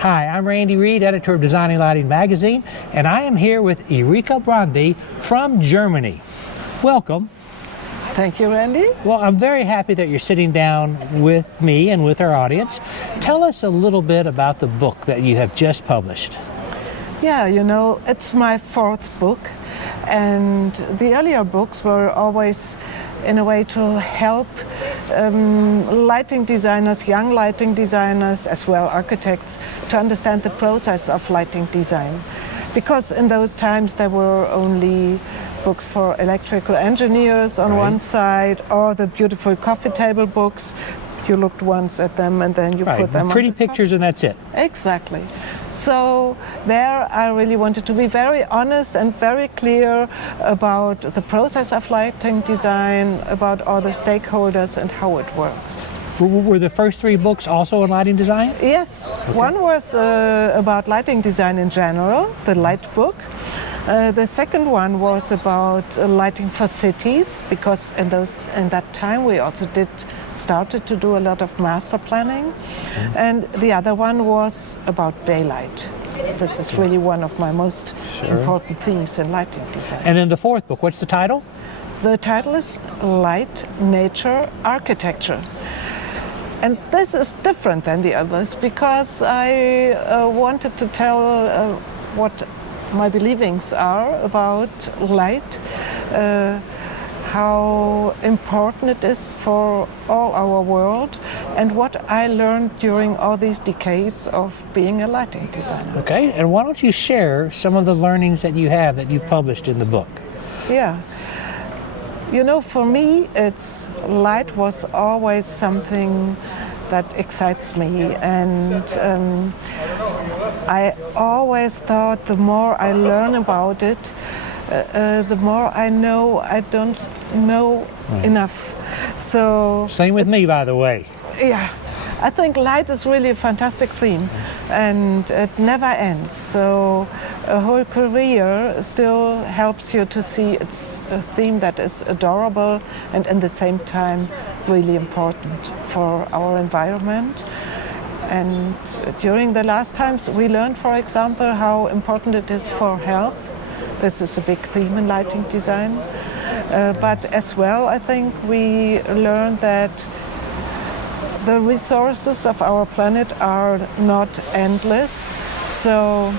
Hi, I'm Reid, editor of Design and Lighting magazine, and I am here with Ulrike Brandi from Germany. Welcome. Thank you, Randy. Well, I'm very happy that you're sitting down with me and with our audience. Tell us a little bit about the book that you have just published. Yeah, you know, it's my fourth book, and the earlier books were always in a way to help lighting designers, young lighting designers, as well architects, to understand the process of lighting design. Because in those times there were only books for electrical engineers on one side, or the beautiful coffee table books. You looked once at them and then you put them on pretty pictures and that's it. Exactly. So there I really wanted to be very honest and very clear about the process of lighting design, about all the stakeholders and how it works. Were the first three books also on lighting design? Yes. Okay. One was about lighting design in general, the Light book. The second one was about lighting for cities, because in that time we also started to do a lot of master planning. And the other one was about daylight. This is really one of my most important themes in lighting design. And then the fourth book, what's the title? The title is Light, Nature, Architecture. And this is different than the others because I wanted to tell what my beliefs are about light, how important it is for all our world, and what I learned during all these decades of being a lighting designer. Okay, and why don't you share some of the learnings that you have that you've published in the book? Yeah. You know, for me, light was always something that excites me, and I always thought the more I learn about it, the more I know I don't know enough. So same with me, by the way. Yeah, I think light is really a fantastic theme, and it never ends. So a whole career still helps you to see it's a theme that is adorable and at the same time really important for our environment. And during the last times we learned, for example, how important it is for health. This is a big theme in lighting design. But as well, I think we learned that the resources of our planet are not endless. So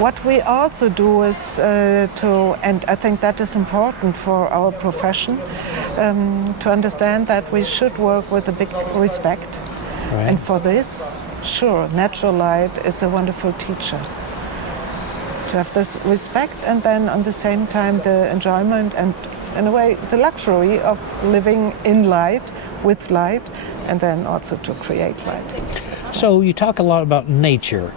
what we also do is and I think that is important for our profession, to understand that we should work with a big respect. Right. And for this, sure, natural light is a wonderful teacher. To have this respect and then at the same time the enjoyment and in a way the luxury of living in light, with light, and then also to create light. So you talk a lot about nature.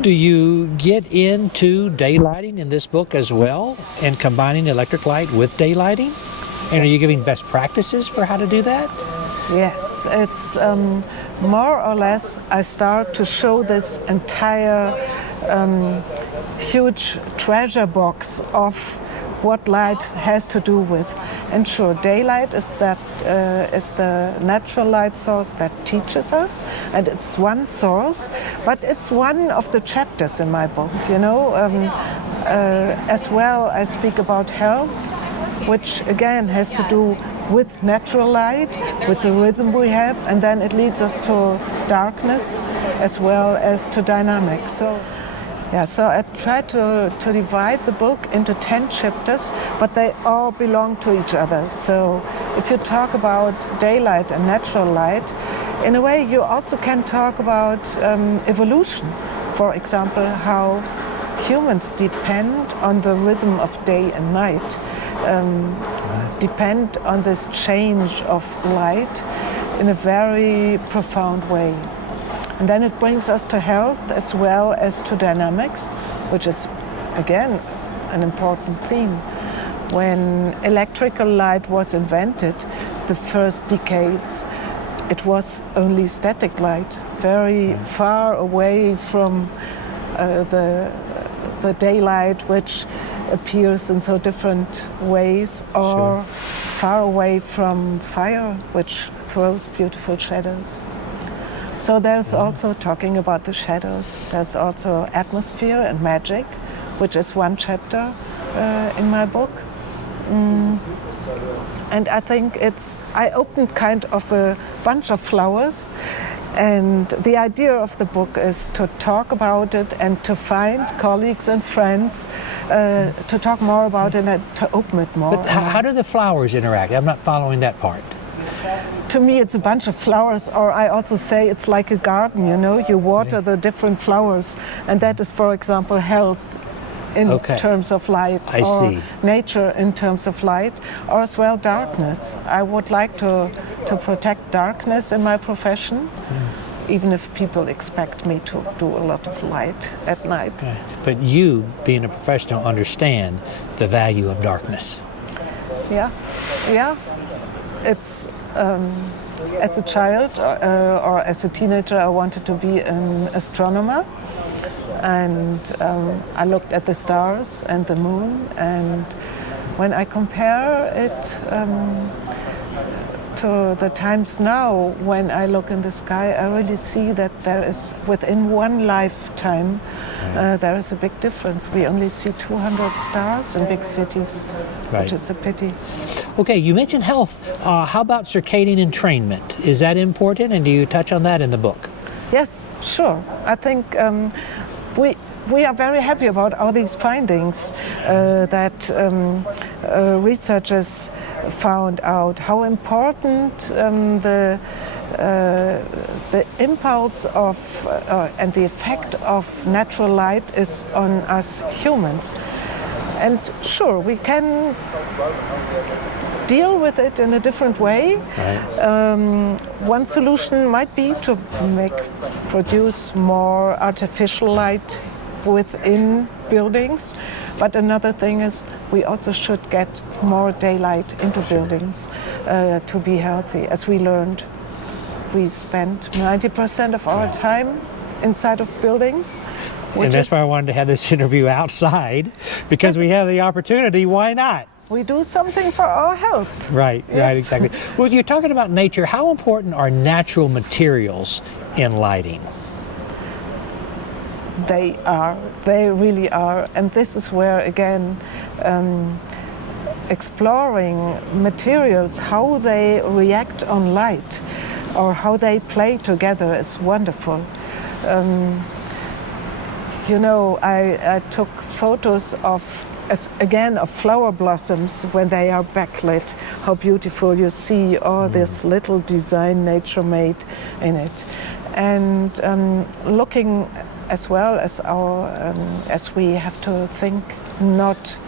Do you get into daylighting in this book as well, and combining electric light with daylighting? And are you giving best practices for how to do that? Yes, it's more or less I start to show this entire huge treasure box of what light has to do with. And sure, daylight is the natural light source that teaches us, and it's one source, but it's one of the chapters in my book. You know, as well I speak about health, which again has to do with natural light, with the rhythm we have, and then it leads us to darkness as well as to dynamics. So I try to divide the book into 10 chapters, but they all belong to each other. So if you talk about daylight and natural light, in a way you also can talk about evolution. For example, how humans depend on the rhythm of day and night, depend on this change of light in a very profound way. And then it brings us to health as well as to dynamics, which is, again, an important theme. When electrical light was invented, the first decades, it was only static light, very far away from the daylight, which appears in so different ways, or far away from fire, which throws beautiful shadows. So there's also talking about the shadows. There's also atmosphere and magic, which is one chapter in my book. And I think I opened kind of a bunch of flowers, and the idea of the book is to talk about it and to find colleagues and friends to talk more about it and to open it more. But how do the flowers interact? I'm not following that part. To me, it's a bunch of flowers, or I also say it's like a garden, you know, you water the different flowers, and that is, for example, health in terms of light, or nature in terms of light, or as well darkness. I would like to protect darkness in my profession, even if people expect me to do a lot of light at night. But you, being a professional, understand the value of darkness. Yeah. It's as a child or as a teenager, I wanted to be an astronomer, and I looked at the stars and the moon, and when I compare it to the times now, when I look in the sky, I really see that there is, within one lifetime, there is a big difference. We only see 200 stars in big cities, which is a pity. Okay, you mentioned health. How about circadian entrainment? Is that important, and do you touch on that in the book? Yes, sure. I think we are very happy about all these findings that researchers found out how important the impulse of and the effect of natural light is on us humans. And sure, we can deal with it in a different way. One solution might be to produce more artificial light within buildings, but another thing is we also should get more daylight into buildings to be healthy. As we learned, we spend 90% of our time inside of buildings. And that's why I wanted to have this interview outside, because we have the opportunity. Why not? We do something for our health. Right, exactly. Well, you're talking about nature. How important are natural materials in lighting? They really are. And this is where, again, exploring materials, how they react on light or how they play together is wonderful. You know, I took photos of flower blossoms when they are backlit, how beautiful you see all this little design nature made in it. And looking as well as as we have to think not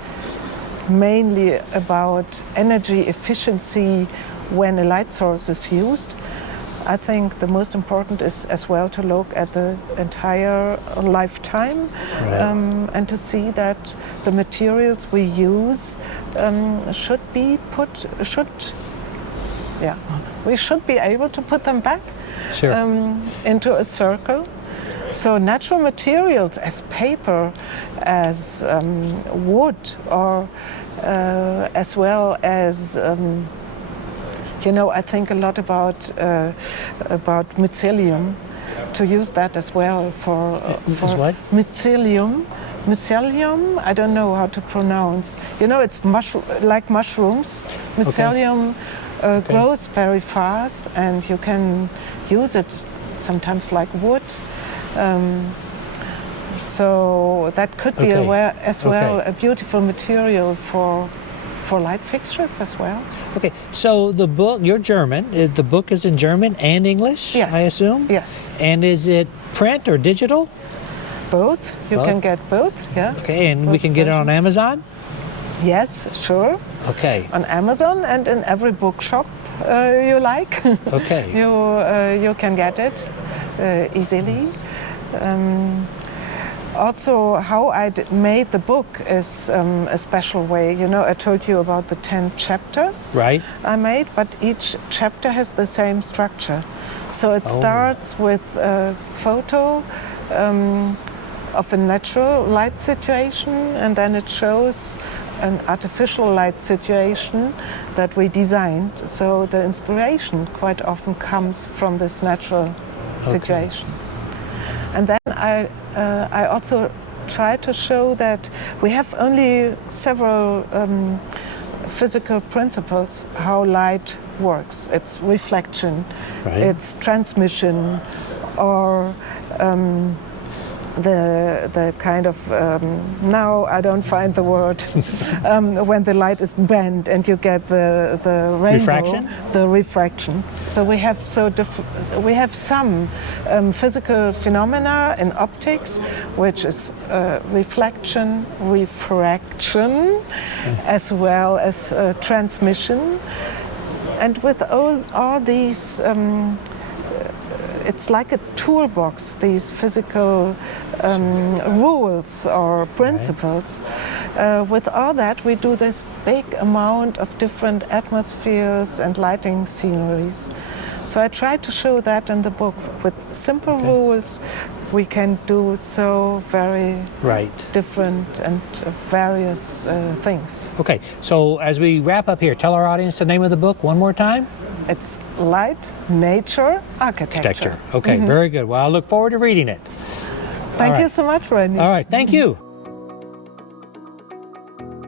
mainly about energy efficiency when a light source is used. I think the most important is as well to look at the entire lifetime and to see that the materials we use we should be able to put them back into a circle. So natural materials as paper, as wood, or as well as you know, I think a lot about mycelium, to use that as well for what? Mycelium. Mycelium, I don't know how to pronounce. You know, it's like mushrooms. Mycelium grows very fast, and you can use it sometimes like wood. So that could be a beautiful material for light fixtures as well. Okay, so the book, you're German. The book is in German and English, yes. I assume? Yes. And is it print or digital? Both. You can get both, yeah. Okay, and we can get it on Amazon? Yes, sure. Okay. On Amazon and in every bookshop you like. Okay. You can get it easily. Also, how I made the book is a special way. You know, I told you about the 10 chapters I made, but each chapter has the same structure. So it starts with a photo of a natural light situation, and then it shows an artificial light situation that we designed. So the inspiration quite often comes from this natural situation. And then I also try to show that we have only several physical principles how light works. It's reflection, it's transmission, or the kind of, now I don't find the word, when the light is bent and you get the rainbow. Refraction? The refraction. So we have some physical phenomena in optics, which is reflection, refraction, as well as transmission. And with all these it's like a toolbox, these physical rules or principles. With all that, we do this big amount of different atmospheres and lighting sceneries. So I try to show that in the book. With simple rules, we can do so very different and various things. Okay, so as we wrap up here, tell our audience the name of the book one more time. It's Light, Nature, Architecture. Okay, very good. Well, I look forward to reading it. Thank you so much, Randy. All right, thank you.